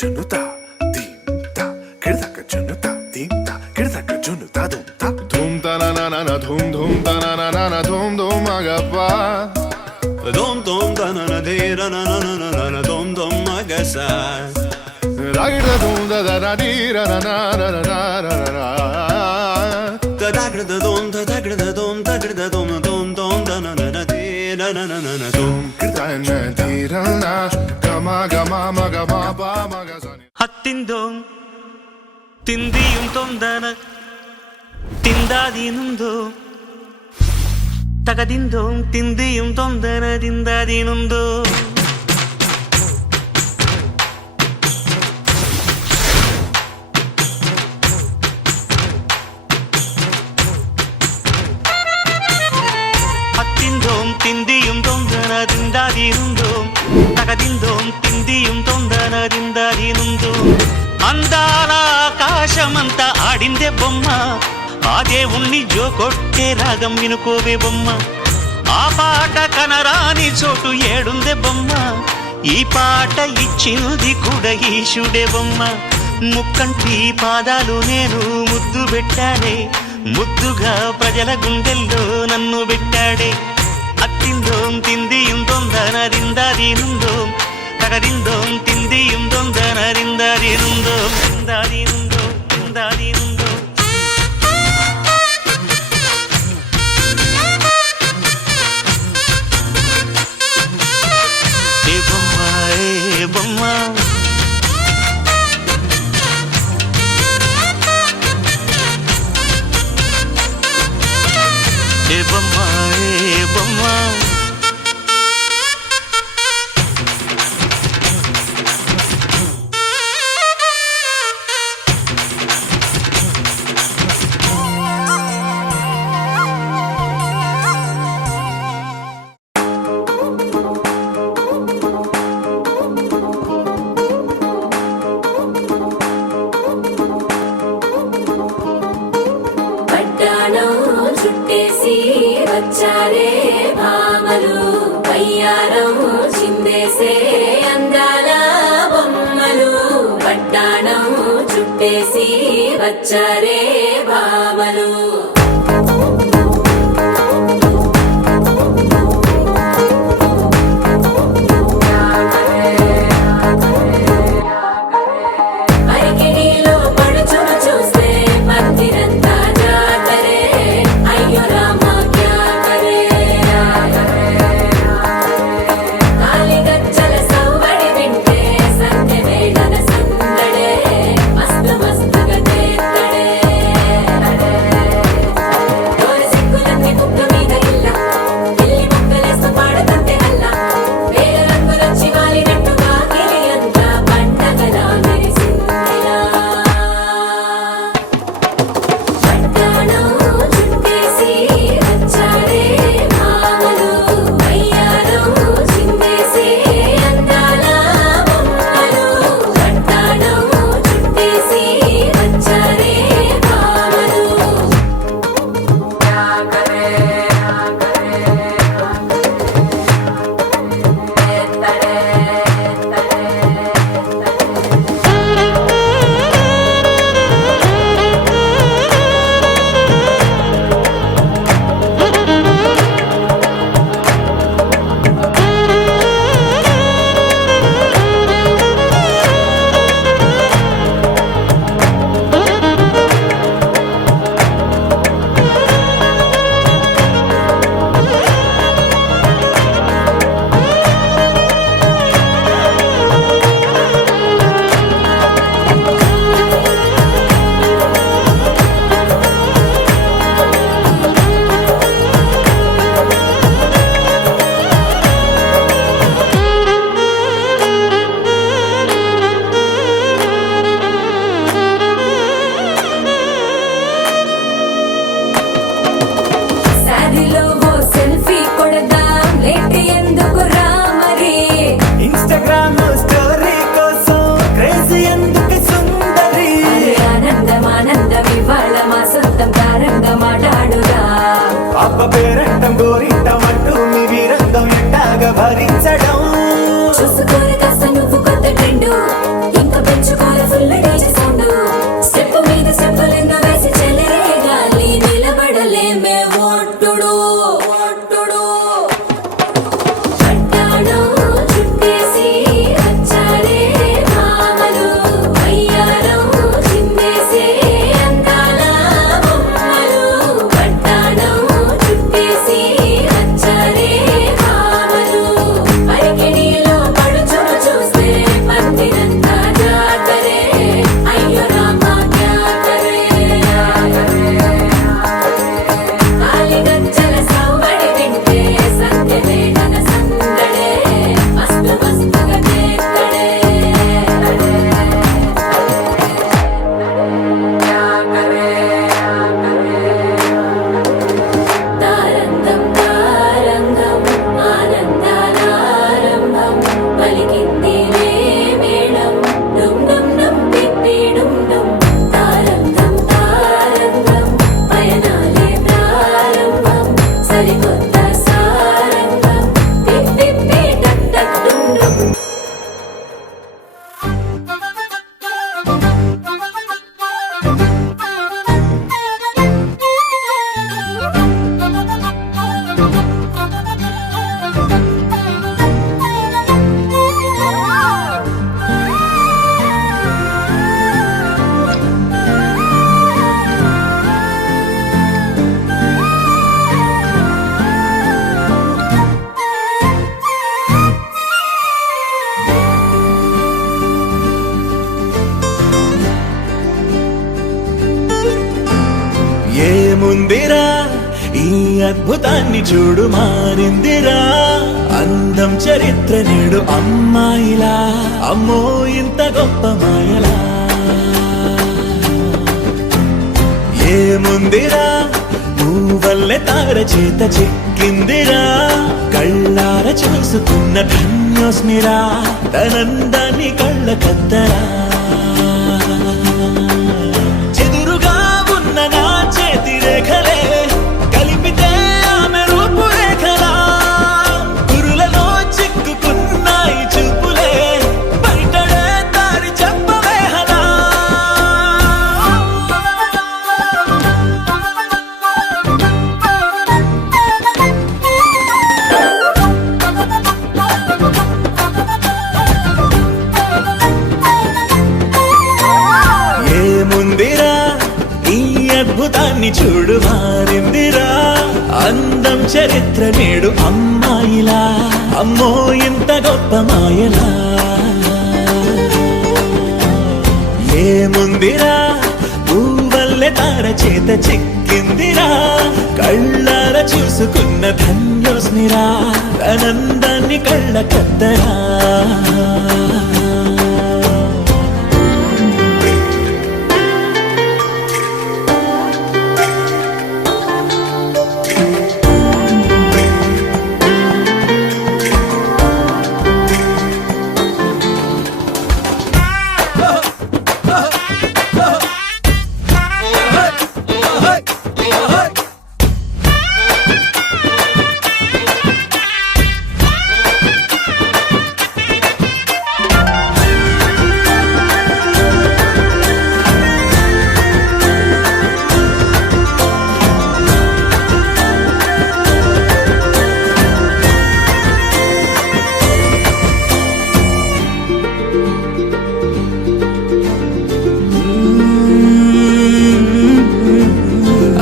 junuta dim ta kirdaka junuta dim ta kirdaka junuta dum ta na na na na dhum dhum ta na na na na dhum dhum agappa dum dum ta na na de na na na na na dum dum agasa ragda dum da da da di ra na na na na na na da da dum da da dum da da dum dum dum da na na na de na na na na dum kirta na di ra na gama gama ma gama pa ma ga sa ಹತ್ತಿಂದೋಂ ತಿಂದಿಯುಂ ತೊಂದನ ತಿಂದಾದೀನುಂದೋ ತಗದಿಂದೋಂ ತಿಂದಿಯುಂ ತೊಂದನದಿಂದಾದೀನುಂದೋ ಹತ್ತಿಂದೋಂ ತಿಂದಿಯುಂ ತೊಂದನದಿಂದಾದೀನುಂದೋ తగదిందోం తిందియుం తొందరదిందదినుందో అందాల ఆకాశమంతా ఆడిందే బొమ్మ ఆ దేవుణ్ణి జోకొట్టే రాగం వినుకోవే బొమ్మ ఆ పాట కనరాని చోటు ఏడుందే బొమ్మ ఈ పాట ఇచ్చినది కూడా ఈశుడే బొమ్మ ముక్కంటి పాదాలు నేను ముద్దు పెట్టానే ముద్దుగా ప్రజల గుండెల్లో నన్ను పెట్టాడే అత్తిందోం తిందియుం తొందరదిందదినుందోం తగదిందోం తిందియుం తొందరదిందదినుందోం తిందదినుందోం తిందదినుందోం ఏ బొమ్మ ఏ బొమ్మ ఏ బొమ్మ ఏ బొమ్మ చుట్టేసి వచ్చారే భామలు పయ్యారం చిందేసే అందాల బొమ్మలు పడ్డాణం చుట్టేసి వచ్చారే భామలు అబ్బ పేరంటం గోరింటమంటూ మీ వీరంగం ఎట్టాగా భరించడం చూసుకోరు కాస్త నువ్వు కొత్త ట్రెండు ఇంకా అద్భుతాన్ని చూడు మారిందిరా అందం చరిత్ర నేడు అమ్మాయిలా అమ్మో ఇంత గొప్ప మాయలా ఏముందిరా నువ్వల్లే తార చేత చిక్కిందిరా కళ్ళార చూసుకున్న ధన్యోస్మిరా తనందాన్ని కళ్ళ కద్దరా చెదురుగా ఉన్న నా చేతి రేఖలే కలిపితే ఆమె రూపురేఖలా కురులలో చిక్కుకున్నాయి చూపులే బయటడే దారి చెప్పవేహలా ఏముందిరా ఈ అద్భుతాన్ని చూడు మారిందిరా అందం చరిత్ర నేడు అమ్మాయిలా అమ్మో ఇంత గొప్ప మాయలా ఏముందిరా పువ్వల్లె తార చేత చిక్కిందిరా కళ్ళార చూసుకున్న ధన్యోస్మిరా తనందాన్ని కళ్ళ కద్దరా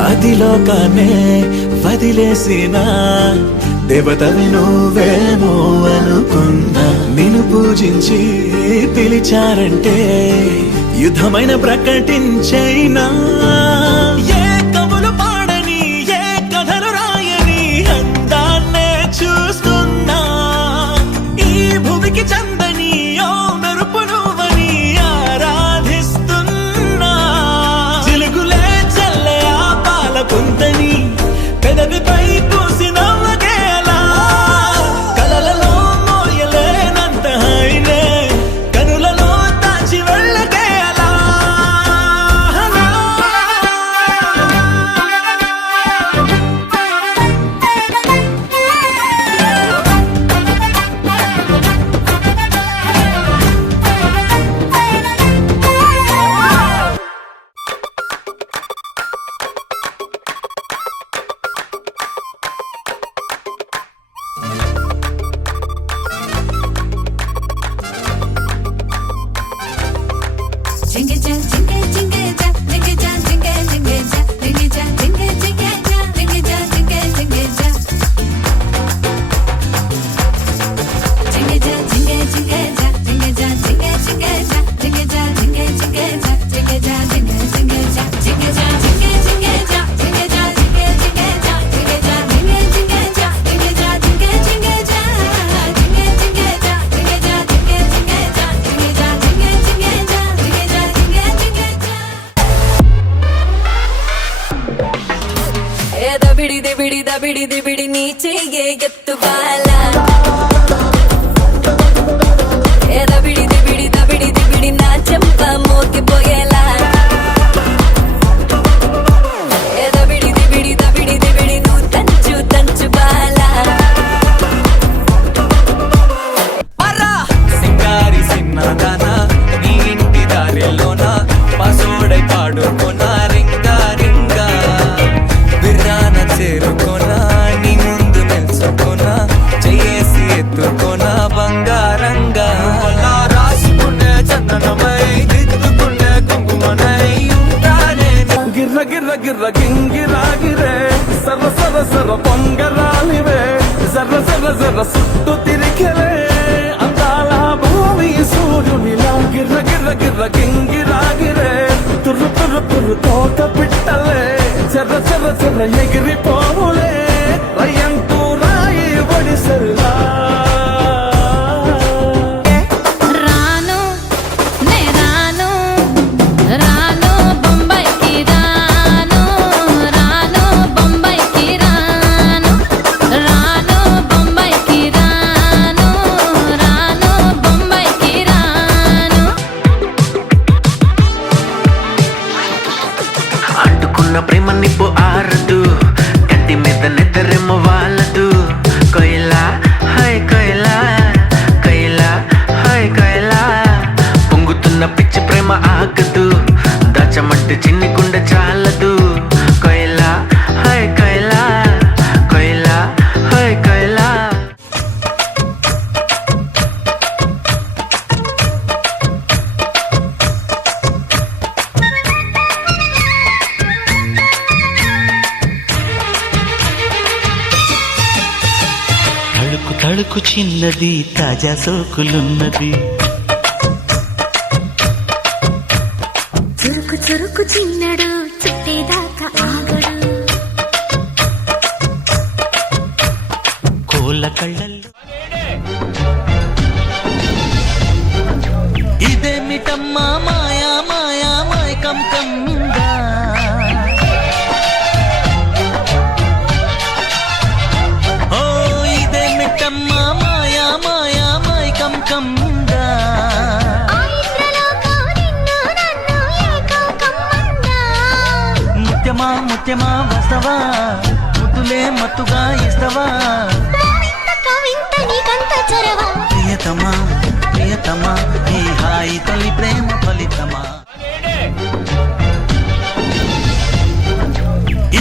అదిలోకానే వదిలేసిన దేవతవి నువ్వేమో అనుకున్నా నిన్ను పూజించి పిలిచారంటే యుద్ధమైన ప్రకటించైనా ఏ కవులు పాడని ఏ కథలు రాయని అందాన్నే చూస్తున్నా ఈ భూమికి చందని ఓ మెరుపు నువ్వని ఆరాధిస్తున్నా చిలుకులే చల్లే ఆ పాల పుంతని పెదవిపై పూసి నవ్వకేలా కలలలో మోయలేనంత హాయినే కనులలో దాచి వెళ్ళకేలా జింగే జా జింగే జింగే జా జింగే జా జింగే జింగే జా జింగే జా జింగే జింగే జా జింగే జా జింగే జింగే జా జింగే జా జింగే జింగే జా జింగే జా జింగే జింగే జా జింగే జా జింగే జింగే జా జింగే జా జింగే జింగే జా జింగే జా జింగే జింగే జా జింగే జా జింగే జింగే జా జింగే జా జింగే జింగే జా జింగే జా జింగే జింగే జా జింగే జింగే జా జింగే జా జింగే జింగే జా జింగే జా జింగే జింగే జా జింగే జా జింగే జింగే జా ఏ దబిడి దిబిడి నీ చెయ్యే ఎత్తు బాలా ఏ దబిడి దిబిడి నా చెంప మోగిపోయేలా ఏ దబిడి దిబిడి నువ్వు తంచు బాలా సింగారి సిన్నదానా నీ ఇంటి దారిలోన పసోడై పాడుకోనా రింగా రింగా బిర్రాన చేరుకోనా నీ ముందు నిల్చుకోనా చేసి ఎత్తుకోనా బంగారంగా రాసుకునే చందనమై దిద్దుకునే కుంకుమనై ఉంటానే గిర్ర గిర్ర గిర్ర గింగిరాగిరే సర్ర సర్ర సర్ర పొంగరాలివే జర్ర జర్ర జర్ర సుట్టు తిరిగలే అందాల భూమి సూర్యునిలా గిర్ర గిర్ర గిర్ర గింగిరాగిరే తుర్రు తుర్రు తుర్రు తోట పిట్టలే చెర్ర చెర్ర చెర్ర ఎగిరిపోవులే చురుకు చిన్నది తాజా సోకులున్నది చురుకు చురుకు చిన్నడు చుట్టేదాకా ఆగడు కోళ్ళ కళ్ళల్లో ఇదేమిటమ్మా మాయా మాయా మైకం కమ్మిందా ఓ ఇదేమిటమ్మా మాయా మాయా మైకం కమ్మిందా ముత్యమా ముత్యమా వస్తవా ముద్దులే మత్తుగా ఇస్తవా ప్రియతమా ప్రియతమా ఈ హాయి తొలి ప్రేమ ఫలితమా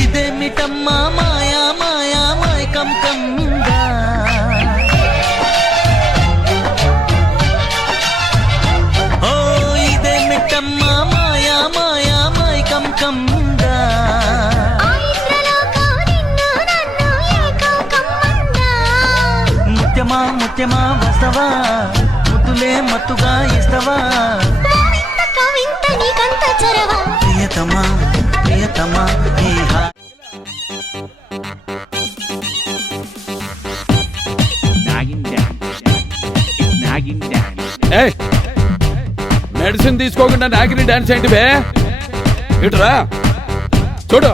ఇదేమిటమ్మా మాయా మాయా మైకం కమ్మిందా ఓ ఇదేమిటమ్మా మాయా మాయా మైకం కమ్మిందా ముత్యమా ముత్యమా వస్తవా ముద్దులే మత్తుగా ఇస్తవా ప్రియతమా ప్రియతమా ఈ హాయి మెడిసిన్ తీసుకోకుండా నాగిని డాన్స్ ఏంటి బే ఇటురా చూడు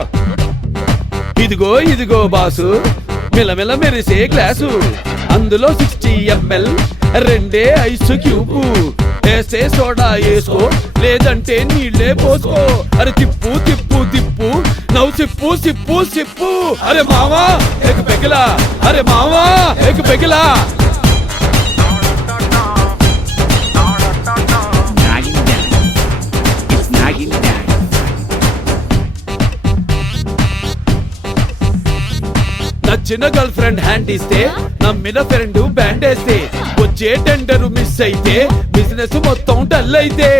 ఇదిగో ఇదిగో బాసు మిలమిల మెరిసే గ్లాసు అందులో 60 ml రెండే ఐస్ క్యూబు వేసే సోడా వేసుకో లేదంటే నీళ్ళే పోసుకో అరే తిప్పు తిప్పు తిప్పు నవ్వు సిప్పు సిప్పు సిప్పు అరే మావా ఎక్ పెగిలా అరే మావా ఎక్ పెగిలా నచ్చిన గర్ల్ ఫ్రెండ్ హ్యాండ్ ఇస్తే నమ్మిన ఫ్రెండ్ బ్యాండ్ వేస్తే వచ్చే టెండర్ మిస్ అయితే బిజినెస్ మొత్తం డల్ అయితే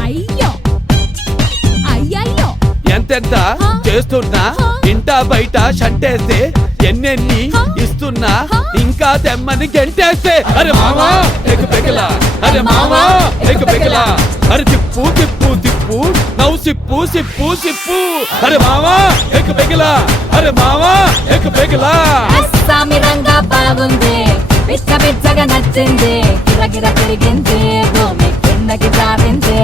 అయ్యో అయ్యయ్యో ఎంతెంత చేస్తున్నా ఇంటా బయట షంటేస్తే ఎన్నెన్ని ఇస్తున్నా ఇంకా తెమ్మని గెంటేస్తే అరే మావా ఎక్ పెగలా అరే మావా ఎక్ పెగలా అరే తిప్పు తిప్పు తిప్పు నవ్వు సిప్పు సిప్పు సిప్పు అరే మావా ఎక్ పెగలా అరే మావా ఎక్ పెగలా అస్సామి రంగా బాగుంది పిచ్చ పిచ్చగా నచ్చింది గిరగిర తిరిగింది భూమి కిందకి జారింది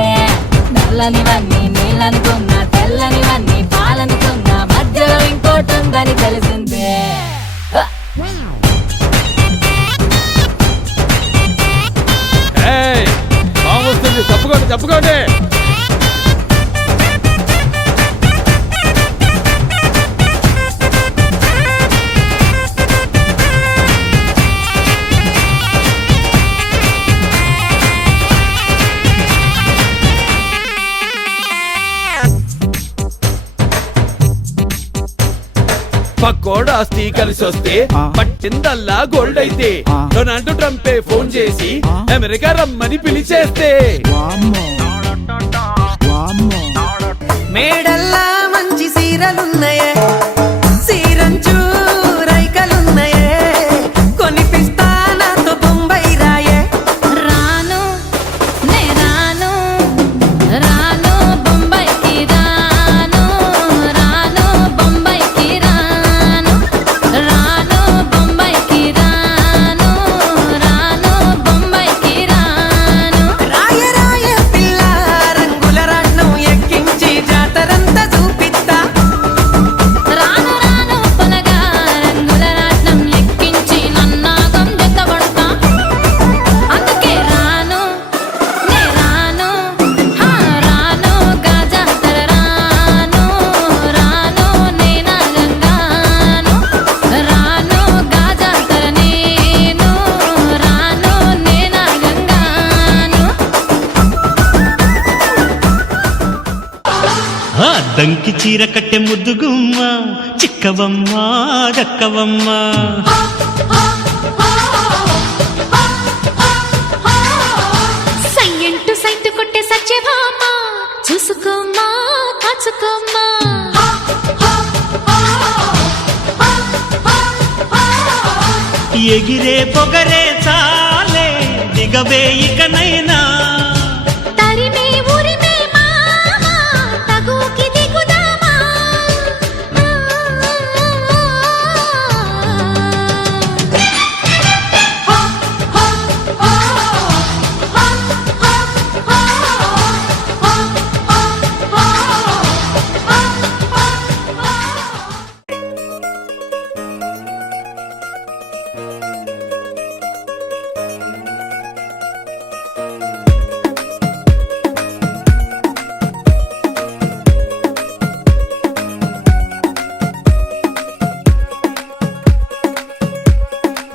నల్లనివన్నీ నీళ్ళనుకున్నా తెల్లనివన్నీ పాలనుకున్నా మధ్యలో ఇంకోటి ఉందని తెలిసింది ఏయ్ బాగుంది తప్పుకోండి తప్పుకోండి పక్కోడా ఆస్తి కలిసి వస్తే పట్టిందల్లా గోల్డ్ అయితే డొనాల్డ్ ట్రంపే ఫోన్ చేసి అమెరికా రమ్మని పిలిచేస్తే మేడల్లా మంచి సీరలున్నాయే సీరంచు రైకలున్నాయే కొనిపిస్తా నాతో బొంబాయి రాయే రాను నే రాను రాను బొంబాయికి రాను రాను బొంబాయికి రాను రాను బొంబాయికి రాను రాను బొంబాయికి రాను రాయ రాయ పిల్ల రంగుల రాట్నం ఎక్కించి జాతరంతా చూపిస్తా రాను రాను పొలగా రంగుల రాట్నం ఎక్కించి నన్నాగం జతబడతా అందుకే రాను నే రాను రాను గాజాతర రాను రాను నేనా గంగాను రాను గాజాతర నేను రాను నేనా గంగాను దంకి చీర కట్టె ముద్దుగుమ్మ చిక్కవమ్మ దక్కవమ్మ సయ్యంటు సైటు కొట్టే సత్యభామ చూసుకోమ్మా కాచుకోమ్మా ఎగిరే పొగరే చాలే దిగవే ఇకనైనా తరిమే ఉరిమే మామా తగుకి దిగుదామా హో హో హో హో హో హో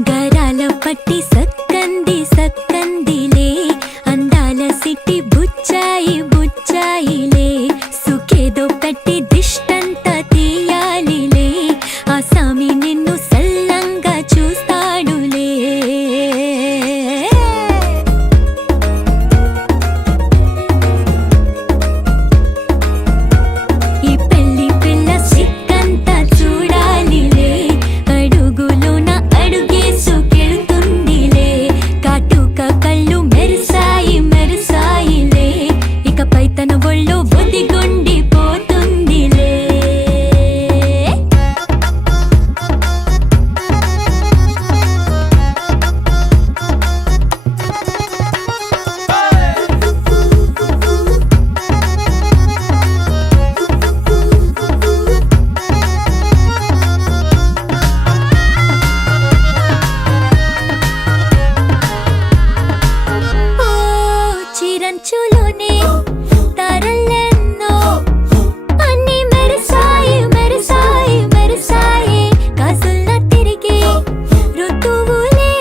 గరాల పట్టి సక్కంది సక్కందిలే అందాల సిట్టి బుచ్చాయి బుచ్చాయిలే సుఖేదో పెట్టి దిష్టంతా తీయాలిలే ఆ సామి నిన్ను సల్లంగా చూస్తాడులే ఈ పెళ్లి పిల్ల సిక్కంతా చూడాలిలే అడుగులోన అడుగేసుకెళ్తుందిలే కాటుక కళ్ళు మెరిసాయి మెరిసాయిలే ఇకపై తన ఒళ్ళో ఒదిగొండిపోతుందిలే ఓ చిరంచులోనే తారలెన్నో అన్ని మెరిసాయి మెరిసాయి మెరిసాయి కాసుల్లా తిరిగి ఋతువులే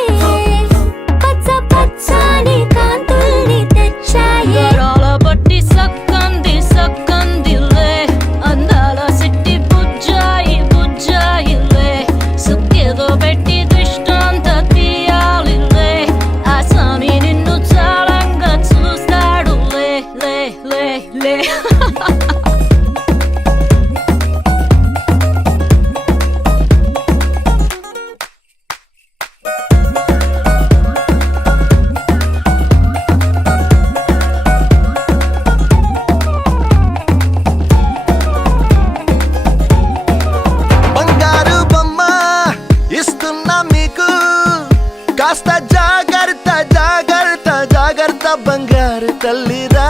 పచ్చ పచ్చని కాంతుల్ని తెచ్చాయి గరాల పట్టి సక్కంది సక్కందిలే అందాల సిట్టి బుజ్జాయి బుజ్జాయిలే సుక్కేదో పెట్టి దృష్టాంత తీయాలిలే ఆ స్వామి నిన్ను చాలంగా చూస్తాడు లే లే లే లే బంగారు బొమ్మ ఇస్తున్నా మీకు కాస్త జాగ్రత్త జాగ్రత్త జాగ్రత్త బంగారు తల్లిరా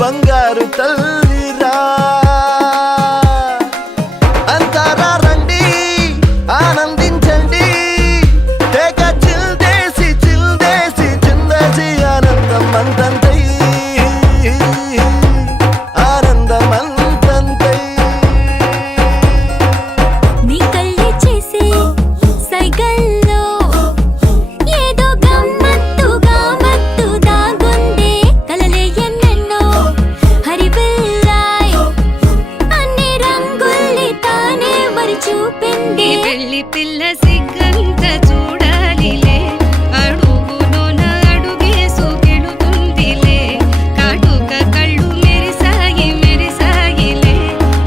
బంగారు తల్లిరా అంతారా రండి ఆనందించండి తెగ చిల్దేసి చిల్దేసి చిందేసి ఆనందం అంతంతై ఆనందం అంతంతై నీ కళ్ళే చేసే సైగల్లో ఏదో గమ్మత్తుగా మత్తు దాగుందే కలలే ఎన్నెన్నో హరిబిల్లాయ్ అన్ని రంగుల్ని తానే మరి చూపింది పెళ్లి పిల్ల సిగ్గంత చూడాలిలే అడుగులోన అడుగేసుకెళుతుందిలే కాటుక కళ్ళు మెరిసాయి మెరిసాయిలే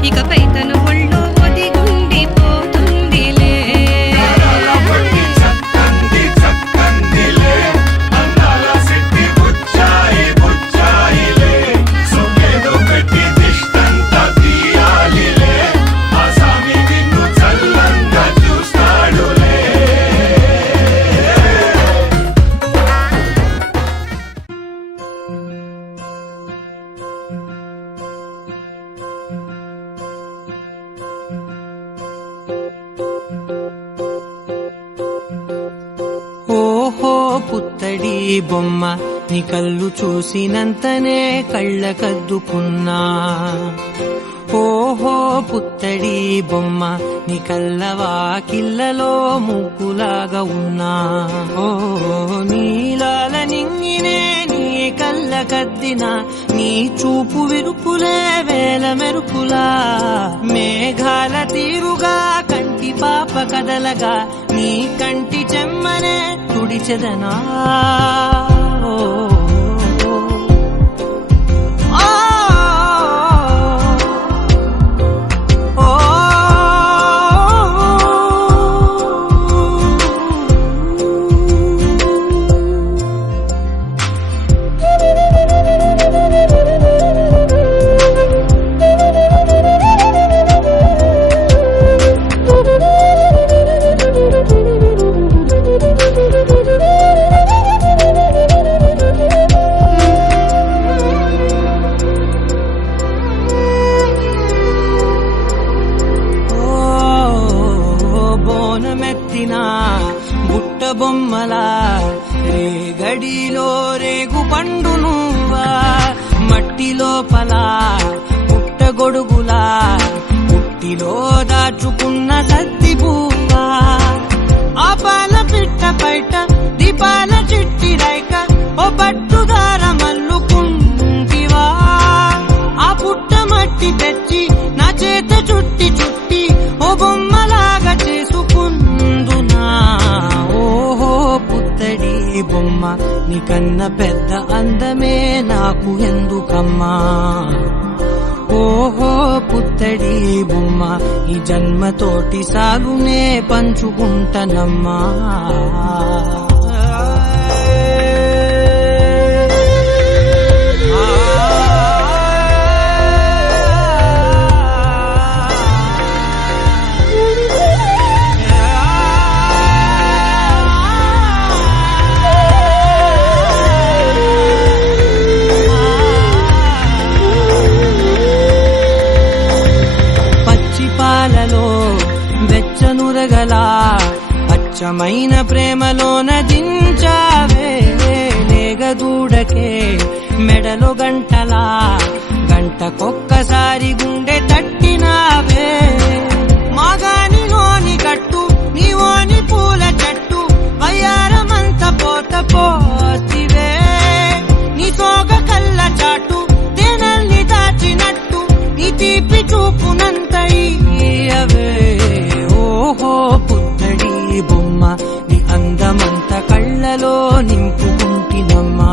ఇకపై తన ఒళ్ళో ఒదిగుండిపోతుందిలే ఓహో పుత్తడి బొమ్మ నీ కళ్ళు చూసినంతనే కళ్ళకద్దుకున్నా ఓహో పుత్తడి బొమ్మ నీ కళ్ళవాకిళ్ళలో ముగ్గులాగా ఉన్నా ఓ నీలాల నింగినే నీ కళ్ళకద్దిన నీ చూపు విరుపులే వేల మెరుపులా మేఘాల తీరుగా కంటి పాప కదలగా నీ కంటి చెమ్మనే తుడిచెదనా ఓ ఓ బుట్ట బొమ్మలా రేగడిలో రేగు పండు నువ్వా మట్టి లోపల పుట్ట గొడుగులా పుట్టిలో దాచుకున్న సత్తి పువ్వా ఆ పాల పిట్ట బయట దీపాల చిట్టి రైక ఓ పట్టుదార మల్లుకుంటివా ఆ పుట్ట మట్టి తెచ్చి నా చేత చుట్టి చుట్టి ఓ బొమ్మలాగా చేసుకుందునా ఓహో పుత్తడి బొమ్మ నీకన్న పెద్ద అందమే నాకు ఎందుకమ్మా ఓహో పుత్తడి బొమ్మ ఈ జన్మతోటి సాగునే పంచుకుంటనమ్మా పాలలో వెచ్చనురగలా అచ్చమైన ప్రేమలోన దించావే లేగదూడకే మెడలో గంటలా గంటకొక్కసారి గుండె తట్టినావే మాగానిలోని గట్టు నీవోని పూల చెట్టు వయ్యారమంత పోత పోతివే నీ సోగ కళ్ళ చాటు తేనల్ని దాచినట్టు నీ తీపి చూపునంత ఇయ్యవే ఓహో పుత్తడి బొమ్మ నీ అందమంత కళ్ళలో నింపుకుంటినమ్మా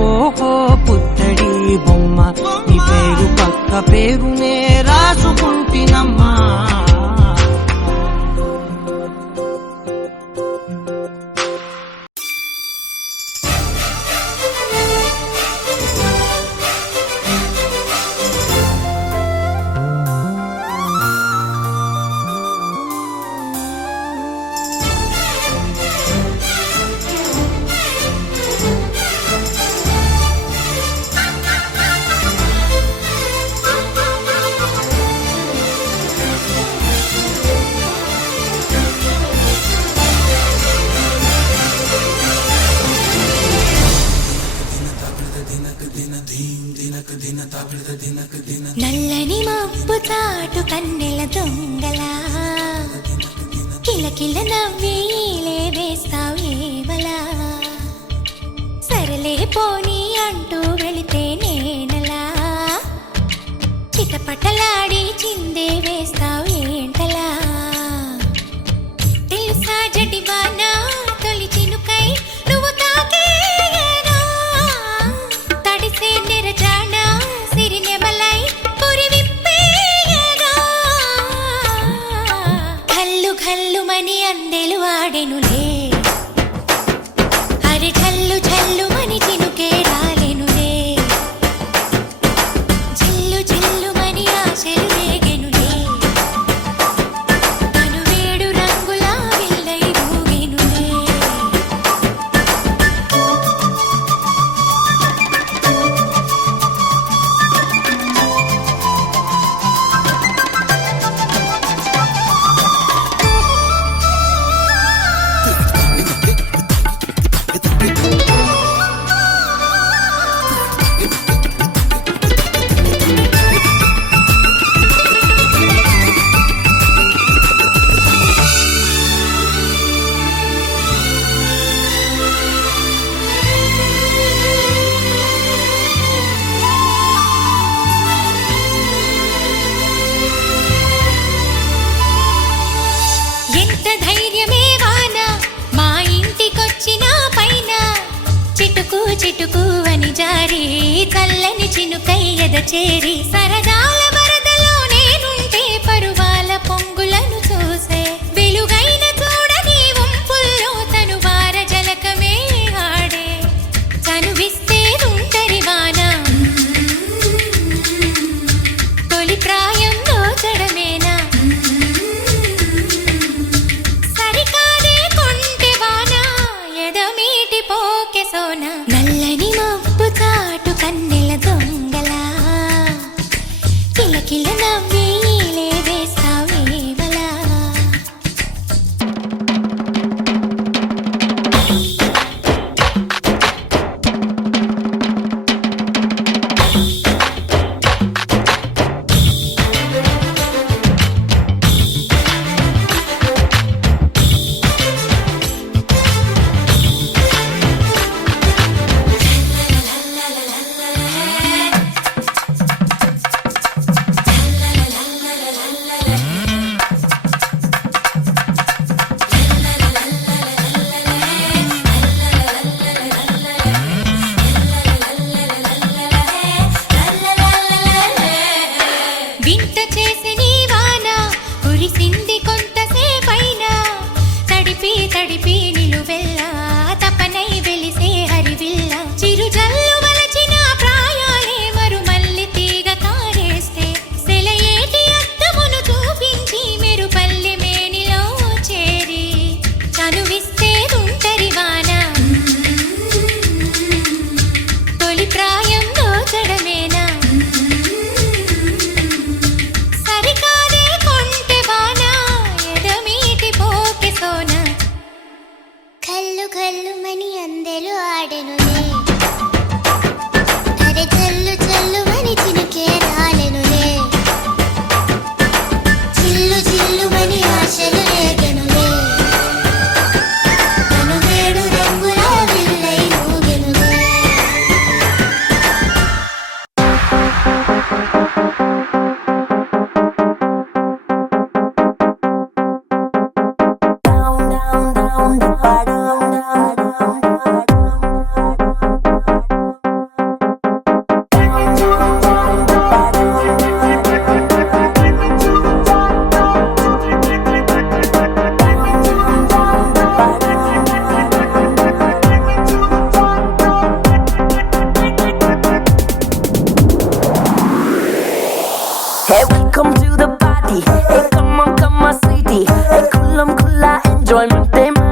ఓహో పుత్తడి బొమ్మ నీ పేరు పక్క పేరునే రాసుకుంటినమ్మా నల్లని మబ్బు చాటు కన్నెల దొంగలా కిలకిల నవ్వేలే వేస్తావు ఏవలా సరలే పోనీ అంటూ వెళితే నేనలా చిటపటలాడి చిందే వేస్తావు ఏంటలా తెలుసా జడివానా తొలి చినుకై నువ్వు తాకేయనా తడిసే నిరజానా సిరినెమలై పురి విప్పేయనా ఘల్లు ఘల్లుమని అందెలు వాడెనులే అరే ఝల్లు ఝల్లుమని చినుకే రాలెనులే జిల్లు జిల్లుమని ఆశలు రేగెనులే తను వేడు రంగులా విల్లై ఊగెనులే ఎంత ధైర్యమే వాన మా ఇంటికొచ్చిన పైన చిటుకు చిటుకు అని జారి చల్లని చినుకై ఎద చేరి సరదాల వరదలో నేనుంటే పరువాల పొంగులను చూసే వెలుగైన చూడని వంపుల్లో తను వార జలకమే ఆడే చనువిస్తే తుంటరి వాన తొలి ప్రాయం దోచడమేనా సరికాదే కొంటె వాన ఎదమీటి పోకె సోన నల్లని మబ్బు చాటు కన్నెల దొంగలా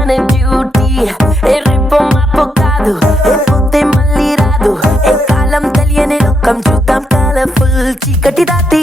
లోనే డ్యూటీ ఏ రేపో మాపో కాదు ఏ పోతే మళ్ళీ రాదు ఏ కాలం తెలియని లోకం చూద్దాం కలర్ఫుల్ చీకటి దాటి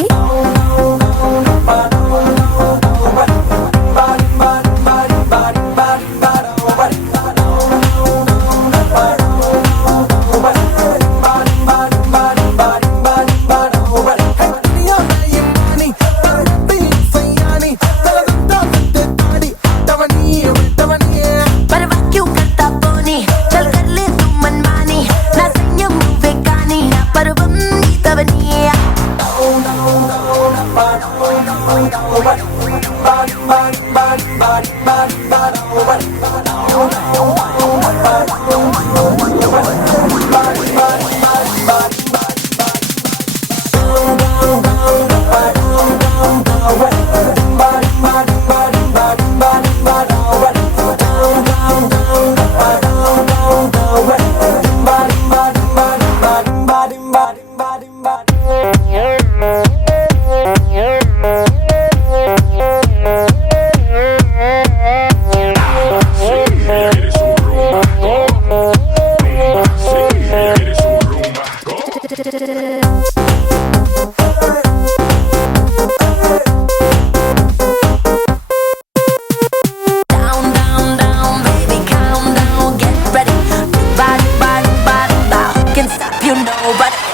Can stop, you know, but